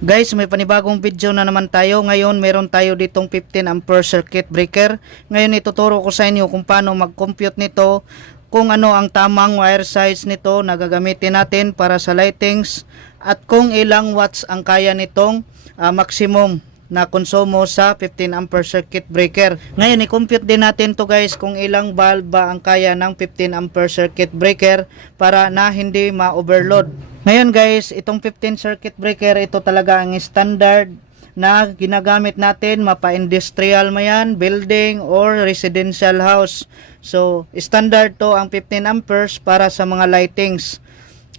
Guys, may panibagong video na naman tayo. Ngayon, meron tayo ditong 15 ampere circuit breaker. Ngayon, ituturo ko sa inyo kung paano mag-compute nito, kung ano ang tamang wire size nito na gagamitin natin para sa lightings, at kung ilang watts ang kaya nitong ah, maximum na konsumo sa 15 ampere circuit breaker. Ngayon, i-compute din natin to guys kung ilang bulb ba ang kaya ng 15 ampere circuit breaker para na hindi ma-overload. Ngayon guys, itong 15 circuit breaker, ito talaga ang standard na ginagamit natin mapa-industrial mayan, building or residential house. So, standard to ang 15 amperes para sa mga lightings.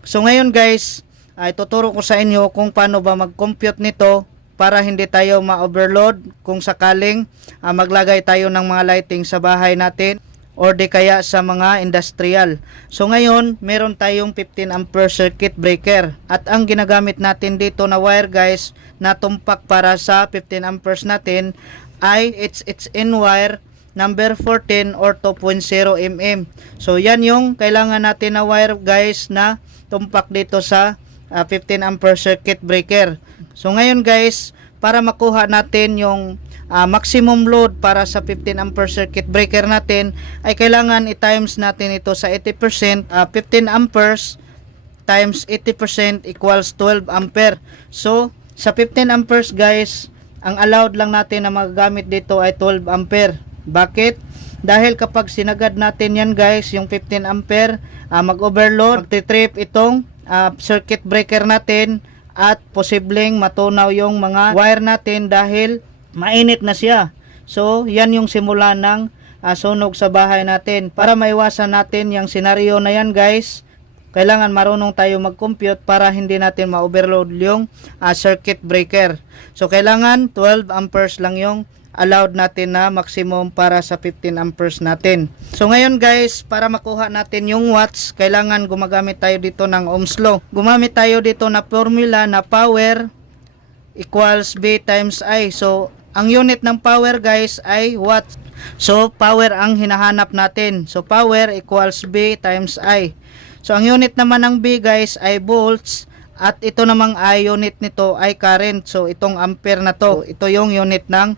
So ngayon guys, ay tuturo ko sa inyo kung paano ba mag-compute nito para hindi tayo ma-overload kung sakaling ah, maglagay tayo ng mga lighting sa bahay natin or di kaya sa mga industrial. So ngayon, meron tayong 15 ampere circuit breaker at ang ginagamit natin dito na wire guys na tumpak para sa 15 amperes natin ay it's it's in wire number 14 or 2.0 mm. So yan yung kailangan natin na wire guys na tumpak dito sa ah, 15 ampere circuit breaker. So ngayon guys, para makuha natin yung ah, maximum load para sa 15 ampere circuit breaker natin ay kailangan i-times natin ito sa 80%, ah, 15 amperes times 80% equals 12 ampere. So, sa 15 amperes guys, ang allowed lang natin na magagamit dito ay 12 ampere. Bakit? Dahil kapag sinagad natin yan guys, yung 15 ampere, ah, mag-overload, magtitrip itong ah, circuit breaker natin at posibleng matunaw yung mga wire natin dahil mainit na siya. So, yan yung simula ng ah, sunog sa bahay natin. Para maiwasan natin yung senaryo na yan guys, kailangan marunong tayo mag-compute para hindi natin ma-overload yung ah, circuit breaker. So, kailangan 12 amperes lang yung allowed natin na maximum para sa 15 amperes natin. So ngayon guys, para makuha natin yung watts, kailangan gumagamit tayo dito ng Ohm's law. Gumamit tayo dito na formula na power equals B times I. So ang unit ng power guys ay watts. So power ang hinahanap natin. So power equals B times I. So ang unit naman ng B guys ay volts at ito namang I unit nito ay current. So itong ampere na to, ito yung unit ng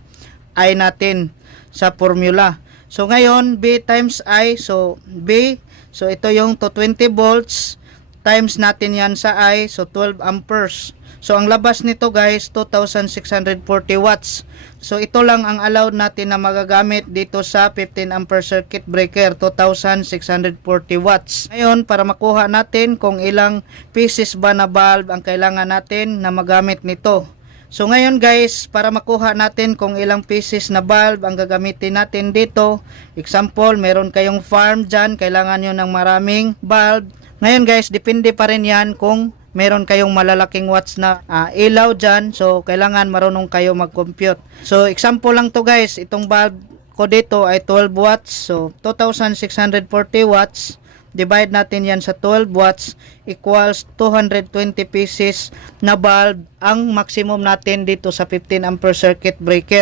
I natin sa formula. So ngayon B times I, so B, so ito yung 220 volts times natin yan sa I, so 12 amperes. So ang labas nito guys, 2640 watts. So ito lang ang allowed natin na magagamit dito sa 15 ampere circuit breaker, 2640 watts. Ngayon, para makuha natin kung ilang pieces ba na bulb ang kailangan natin na magamit nito. So ngayon guys, para makuha natin kung ilang pieces na bulb ang gagamitin natin dito. Example, meron kayong farm dyan, kailangan nyo ng maraming bulb. Ngayon guys, depende pa rin yan kung meron kayong malalaking watts na ah, ilaw dyan. So kailangan marunong kayo mag-compute. So example lang to guys, itong bulb ko dito ay 12 watts. So 2640 watts divide natin yan sa 12 watts equals 220 pieces na bulb ang maximum natin dito sa 15 ampere circuit breaker.